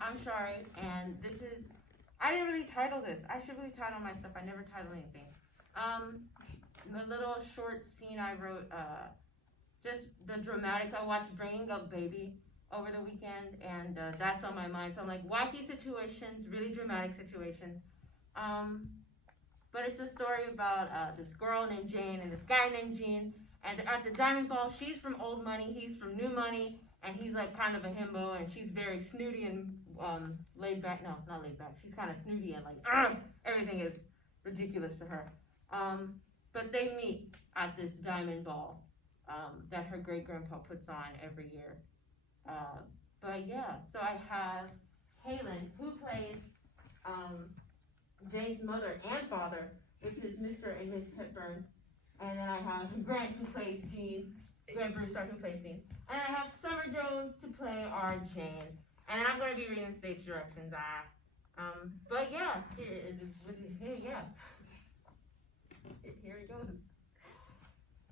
I'm Shari, and this is. I didn't really title this. I should really title my stuff. I never title anything. The little short scene I wrote, just the dramatics. I watched Bringing Up Baby over the weekend, and that's on my mind. So I'm like, wacky situations, really dramatic situations. Um, but it's a story about this girl named Jane and this guy named Gene. And at the Diamond Ball, she's from old money, he's from new money, and he's like kind of a himbo, and she's very snooty and laid back. No, not laid back. She's kind of snooty and like everything is ridiculous to her. But they meet at this Diamond Ball that her great grandpa puts on every year. But yeah, so I have Halen, who plays Jane's mother and father, which is Mr. and Miss Hepburn. And then I have Grant, who plays Gene, Grant Broussard, who plays Gene. And I have Summer Jones to play our Jane. And I'm going to be reading stage directions. But yeah, here it goes.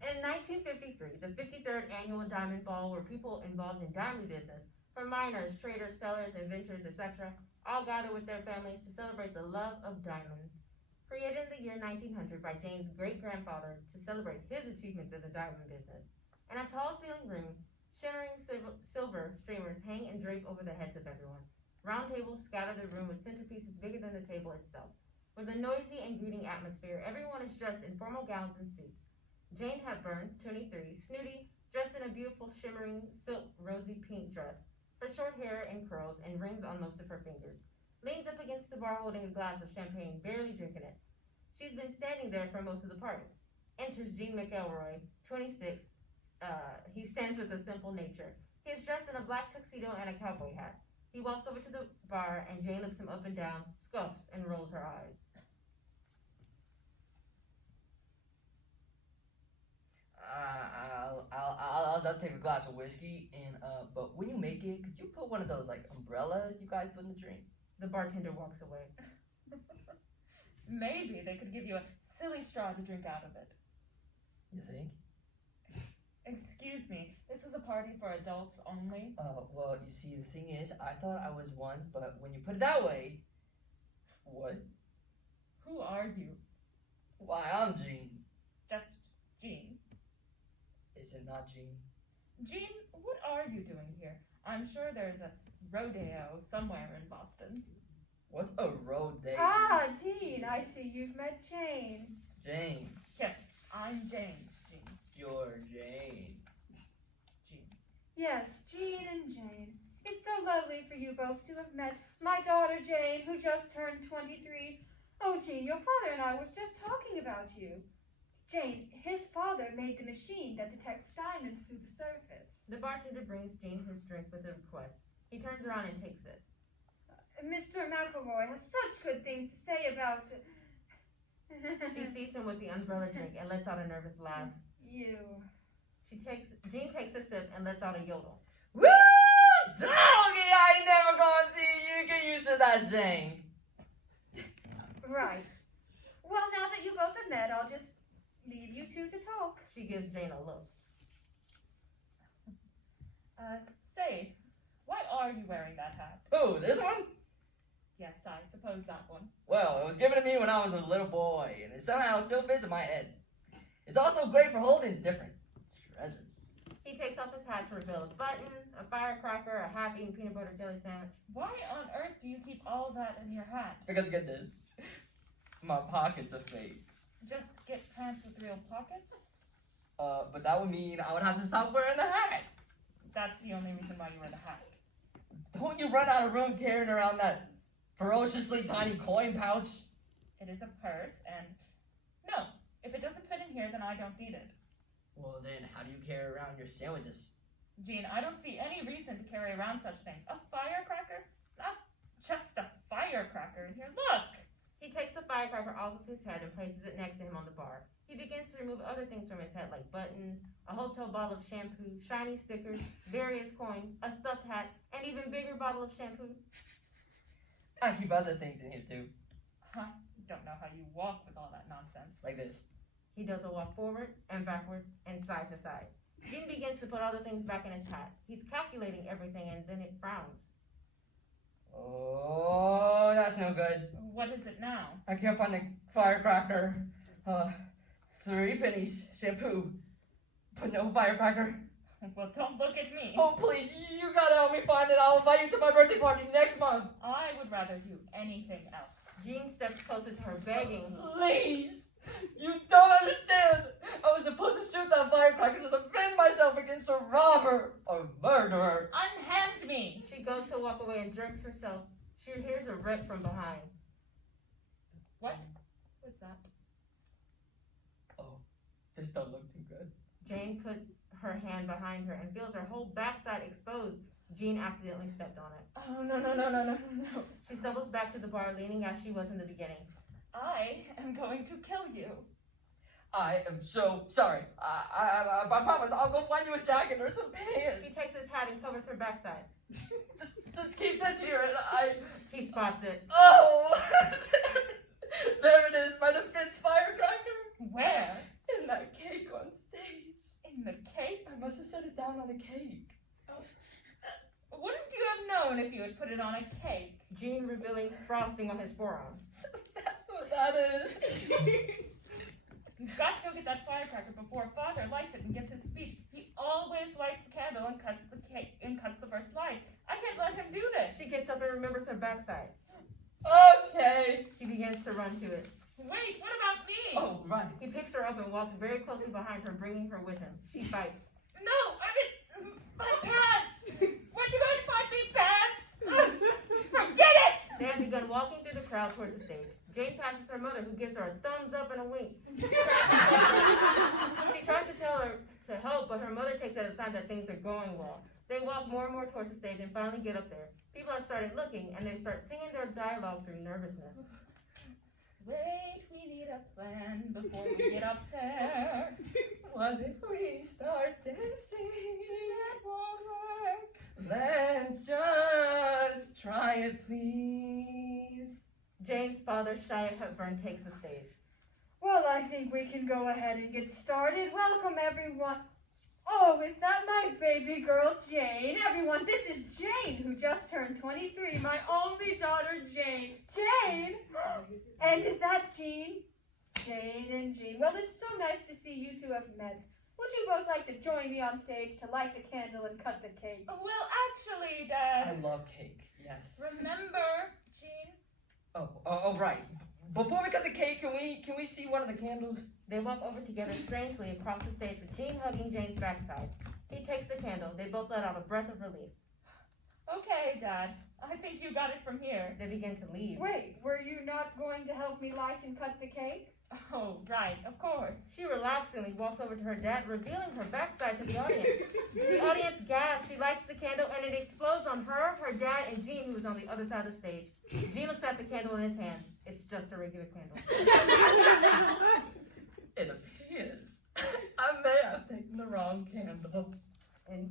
In 1953, the 53rd annual Diamond Ball, where people involved in diamond business, from miners, traders, sellers, inventors, etc., all gather with their families to celebrate the love of diamonds. Created in the year 1900 by Jane's great-grandfather to celebrate his achievements in the diamond business. In a tall ceiling room, shimmering silver streamers hang and drape over the heads of everyone. Round tables scatter the room with centerpieces bigger than the table itself. With a noisy and greeting atmosphere, everyone is dressed in formal gowns and suits. Jane Hepburn, 23, snooty, dressed in a beautiful shimmering silk rosy pink dress, her short hair in curls and rings on most of her fingers, leans up against the bar holding a glass of champagne, barely drinking it. She's been standing there for most of the party. Enters Gene McElroy, 26. He stands with a simple nature. He is dressed in a black tuxedo and a cowboy hat. He walks over to the bar, and Jane looks him up and down, scoffs, and rolls her eyes. I'll take a glass of whiskey, and but when you make it, could you put one of those like umbrellas you guys put in the drink? The bartender walks away. Maybe they could give you a silly straw to drink out of it. You think? Excuse me, this is a party for adults only. Well, you see, the thing is, I thought I was one, but when you put it that way, what? Who are you? Why, I'm Gene. Just Gene. Is it not Gene? Gene, what are you doing here? I'm sure there's a rodeo somewhere in Boston. What's a rodeo? Ah, Gene, I see you've met Jane. Jane. Yes, I'm Jane. Gene. You're Jane. Gene. Yes, Gene and Jane. It's so lovely for you both to have met my daughter Jane, who just turned 23. Oh, Gene, your father and I was just talking about you. Jane, his father made the machine that detects diamonds through the surface. The bartender brings Gene his drink with a request. He turns around and takes it. Mr. McElroy has such good things to say about She sees him with the umbrella drink and lets out a nervous laugh. you. Gene takes a sip and lets out a yodel. Woo! Doggy, I ain't never gonna see you get used to that Jane. Right. Well, now that you both have met, I'll just leave you two to talk. She gives Jane a look. Say, why are you wearing that hat? Who, this one? Yes, I suppose that one. Well, it was given to me when I was a little boy, and it somehow still fits in my head. It's also great for holding different treasures. He takes off his hat to reveal a button, a firecracker, a half-eaten peanut butter jelly sandwich. Why on earth do you keep all that in your hat? Because get this, my pockets are fake. Just get pants with real pockets? But that would mean I would have to stop wearing the hat. That's the only reason why you wear the hat. Don't you run out of room carrying around that ferociously tiny coin pouch? It is a purse, and no, if it doesn't fit in here, then I don't need it. Well then, how do you carry around your sandwiches? Gene, I don't see any reason to carry around such things. A firecracker? Not just a firecracker in here. Look! He takes the firecracker off of his head and places it next to him on the bar. He begins to remove other things from his head like buttons, a hotel bottle of shampoo, shiny stickers, various coins, a stuffed hat, and even bigger bottle of shampoo. I keep other things in here too. I don't know how you walk with all that nonsense. Like this. He does a walk forward and backwards and side to side. Gene begins to put other things back in his hat. He's calculating everything and then it frowns. Oh, that's no good. What is it now? I can't find the firecracker. 3 pennies, shampoo, but no firecracker. Well, don't look at me. Oh, please, you gotta help me find it. I'll invite you to my birthday party next month. I would rather do anything else. Jean steps closer to her, begging. Please, you don't understand. I was supposed to shoot that firecracker to defend myself against a robber or murderer. Unhand me! She goes to walk away and jerks herself. She hears a rip from behind. What was that? Oh, this don't look too good. Jane puts her hand behind her and feels her whole backside exposed. Jean accidentally stepped on it. Oh, no. She stumbles back to the bar, leaning as she was in the beginning. I am going to kill you. I am so sorry. I promise I'll go find you a jacket or some pants. He takes his hat and covers her backside. Just keep this here. He spots it. Oh, there it is, my defense firecracker. Where? In that cake on stage. In the cake? I must have set it down on the cake. Wouldn't you have known if you had put it on a cake? Jean revealing frosting on his forearm. That's what that is. You've got to go get that firecracker before Father lights it and gives his speech. He always lights the candle and cuts the cake and cuts the first slice. I can't let him do this. She gets up and remembers her backside. Okay. He begins to run to it. Wait, what about me? Oh, right. He picks her up and walks very closely behind her, bringing her with him. She fights. No, I mean, my pants! Where'd you go to find me pants? Forget it! They have begun walking through the crowd towards the stage. Jane passes her mother, who gives her a thumbs up and a wink. She tries to tell her to help, but her mother takes it as a sign that things are going well. They walk more and more towards the stage and finally get up there. People have started looking, and they start singing their dialogue through nervousness. Wait, we need a plan before we get up there. What if we start dancing? It won't work. Let's just try it, please. Jane's father, Shia Hepburn, takes the stage. Well, I think we can go ahead and get started. Welcome, everyone. Oh, is that my baby girl, Jane? Everyone, this is Jane, who just turned 23, my only daughter, Jane. Jane! And is that Jean? Jane and Jean. Well, it's so nice to see you two have met. Would you both like to join me on stage to light the candle and cut the cake? Well, actually, I Dad, love cake, yes. remember, Jean? Oh, right. Before we cut the cake, can we see one of the candles? They walk over together strangely across the stage with Jean hugging Jane's backside. He takes the candle. They both let out a breath of relief. Okay, Dad, I think you got it from here. They begin to leave. Wait, were you not going to help me light and cut the cake? Oh, right, of course. She relaxingly walks over to her dad, revealing her backside to the audience. The audience gasps. She lights the candle, and it explodes on her, her dad, and Jean, who is on the other side of the stage. Jean looks at the candle in his hand. It's just a regular candle. It appears I may have taken the wrong candle. And